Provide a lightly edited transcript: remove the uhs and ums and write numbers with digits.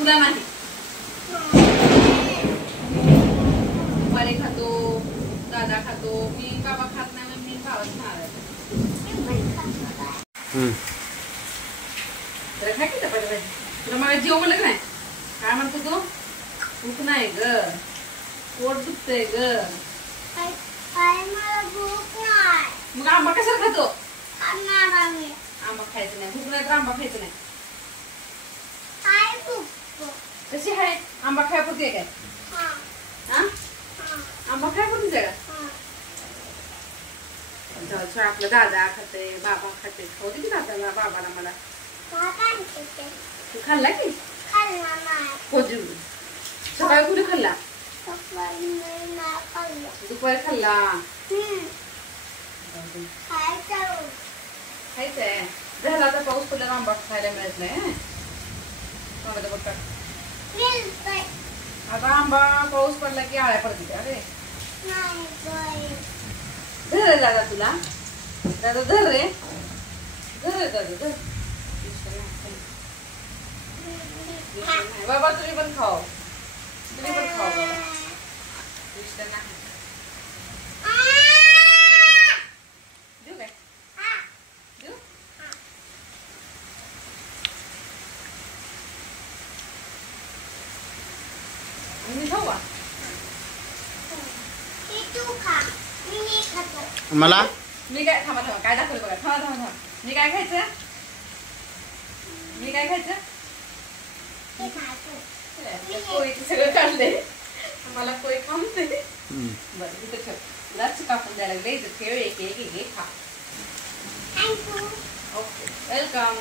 तुला नाही पप्पाने खातो दादा खातो मी बाबा खात नाही मी भावच खाणार तर खा की चपाती भाजी तुला मला जेव म्हणलं की नाही काय म्हणतो तू भूक नाही ग पोट दुखतंय ग मग आंबा कशाला खातो आंबा खायचं नाही भूक नाही तर आंबा खायचं नाही कशी आहे आंबा खाय पुरते काय हा आंबा खाय पुरते का आपलं दादा खाते बाबा खाते खाऊ दे की दादाला बाबाला मला तू खाल्ला की सकाळी कुठे खाल्ला दुपारी खाल्ला खायचंय झाला आता पाऊस पडल्यावर आंबा खायला मिळत नाही आता आंबा पाऊस पडला की आळ्या पडते अरे धर दादा तुला दादा धर रे धर दादा धर बाबा तुम्ही पण खाओ बाबा देऊ काय देऊ मी खाऊ का मला मी काय थांबा थांबा काय दाखवलं बघा थांबा थांबा थांबा मी काय खायचं पोळीचं सगळं काढलंय मला पोळी खामते बरं तिथं ठेव तुलाच कापून द्यायला लागले इथं ठेव एक खा ओके वेलकम